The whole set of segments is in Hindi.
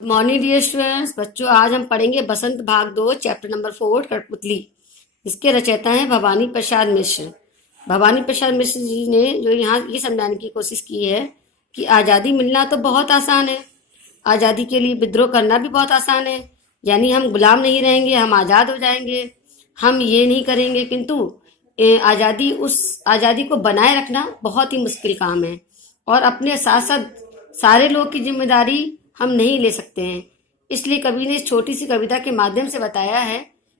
Morning dear students. बच्चों, आज हम पढ़ेंगे बसंत भाग 2 चैप्टर नंबर 4 कठपुतली। इसके रचयिता हैं भवानी प्रसाद मिश्र। भवानी प्रसाद मिश्र जी ने जो यहाँ ये समझाने की कोशिश की है कि आज़ादी मिलना तो बहुत आसान है, आज़ादी के लिए विद्रोह करना भी बहुत आसान है। यानी हम गुलाम नहीं रहेंगे, हम आज़ाद हो जाएंगे, हम ये नहीं करेंगे। किंतु आज़ादी को बनाए रखना बहुत ही मुश्किल काम है और अपने साथ साथ सारे लोग की जिम्मेदारी हम नहीं ले सकते हैं। इसलिए कवि ने इस छोटी सी कविता के माध्यम से बताया है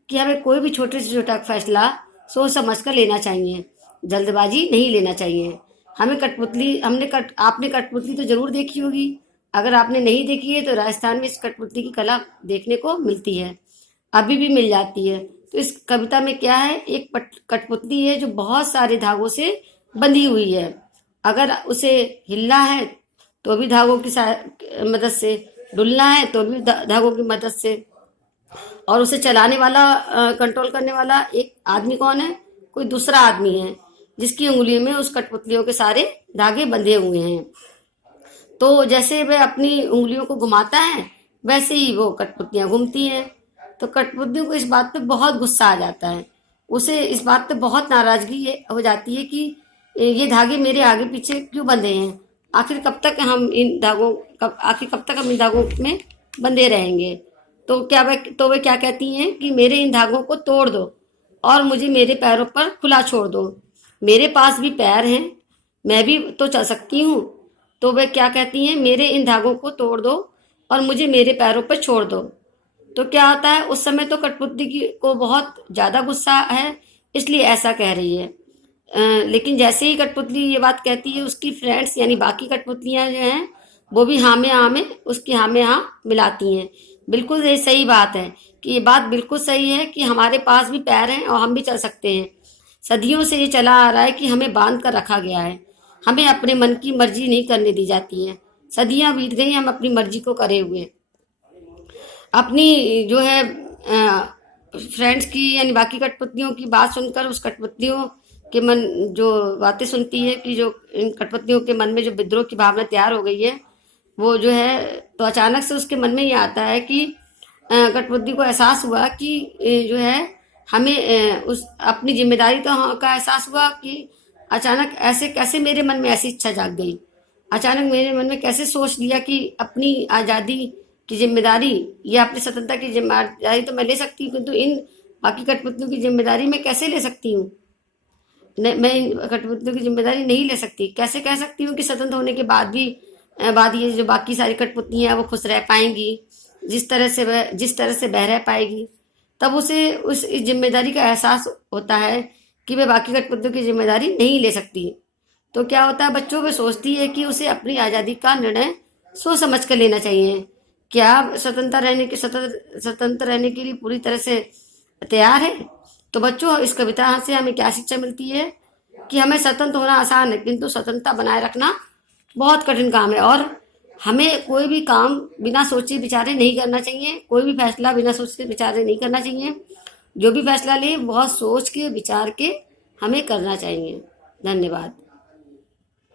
कि हमें कोई भी छोटे से छोटा फैसला सोच समझ कर लेना चाहिए, जल्दबाजी नहीं लेना चाहिए। आपने कठपुतली तो जरूर देखी होगी। अगर आपने नहीं देखी है तो राजस्थान में इस कठपुतली की कला देखने को मिलती है, अभी भी मिल जाती है। तो इस कविता में क्या है, एक कठपुतली है जो बहुत सारे धागों से बंधी हुई है। अगर उसे हिलना है तो भी धागों की मदद से, डुलना है तो भी धागों की मदद से। और उसे चलाने वाला, कंट्रोल करने वाला एक आदमी कौन है? कोई दूसरा आदमी है जिसकी उंगलियों में उस कठपुतलियों के सारे धागे बंधे हुए हैं। तो जैसे वह अपनी उंगलियों को घुमाता है वैसे ही वो कठपुतलियां घूमती हैं। तो कठपुतलियों को इस बात पे बहुत गुस्सा आ जाता है, उसे इस बात पे बहुत नाराजगी हो जाती है कि ये धागे मेरे आगे पीछे क्यों बंधे हैं, आखिर कब तक हम इन धागों में बंधे रहेंगे। तो वे क्या कहती हैं कि मेरे इन धागों को तोड़ दो और मुझे मेरे पैरों पर खुला छोड़ दो। मेरे पास भी पैर हैं, मैं भी तो चल सकती हूँ। तो वे क्या कहती हैं, मेरे इन धागों को तोड़ दो और मुझे मेरे पैरों पर छोड़ दो। तो क्या होता है, उस समय तो कठपुतली को बहुत ज्यादा गुस्सा है, इसलिए ऐसा कह रही है। लेकिन जैसे ही कठपुतली ये बात कहती है, उसकी फ्रेंड्स यानी बाकी कठपुतलियां जो हैं वो भी हाँ में उसकी हाँ में हाँ मिलाती हैं। बिल्कुल ये सही बात है कि ये बात बिल्कुल सही है कि हमारे पास भी पैर हैं और हम भी चल सकते हैं। सदियों से ये चला आ रहा है कि हमें बांध कर रखा गया है, हमें अपने मन की मर्जी नहीं करने दी जाती है। सदियां बीत गई, हम अपनी मर्जी को करे हुए। अपनी जो है फ्रेंड्स की यानी बाकी कठपुतलियों की बात सुनकर उस कठपुतलियों के मन जो बातें सुनती है कि जो इन कठपुतलियों के मन में जो विद्रोह की भावना तैयार हो गई है वो जो है, तो अचानक से उसके मन में ये आता है कि कठपुतली को एहसास हुआ कि जो है हमें उस अपनी जिम्मेदारी का एहसास हुआ कि अचानक ऐसे कैसे मेरे मन में ऐसी इच्छा जाग गई। अचानक मेरे मन में कैसे सोच लिया कि अपनी आज़ादी की जिम्मेदारी या अपनी स्वतंत्रता की जिम्मेदारी तो मैं ले सकती हूँ, किंतु इन बाकी कठपुतलियों की जिम्मेदारी मैं कैसे ले सकती हूँ? मैं इन कठपुतलियों की जिम्मेदारी नहीं ले सकती। कैसे कह सकती हूँ कि स्वतंत्र होने के बाद ये जो बाकी सारी कठपुतलियां हैं वो खुश रह पाएंगी जिस तरह से वह रह पाएगी। तब उसे उस जिम्मेदारी का एहसास होता है कि वह बाकी कठपुतलियों की जिम्मेदारी नहीं ले सकती। तो क्या होता है, बच्चों को सोचती है कि उसे अपनी आज़ादी का निर्णय सोच समझ कर लेना चाहिए। क्या स्वतंत्र रहने के लिए पूरी तरह से तैयार है? तो बच्चों, इस कविता से हमें क्या शिक्षा मिलती है कि हमें स्वतंत्र होना आसान है, किंतु स्वतंत्रता बनाए रखना बहुत कठिन काम है। और हमें कोई भी काम बिना सोचे विचारे नहीं करना चाहिए, कोई भी फैसला बिना सोचे विचारे नहीं करना चाहिए। जो भी फैसला ले बहुत सोच के विचार के हमें करना चाहिए। धन्यवाद।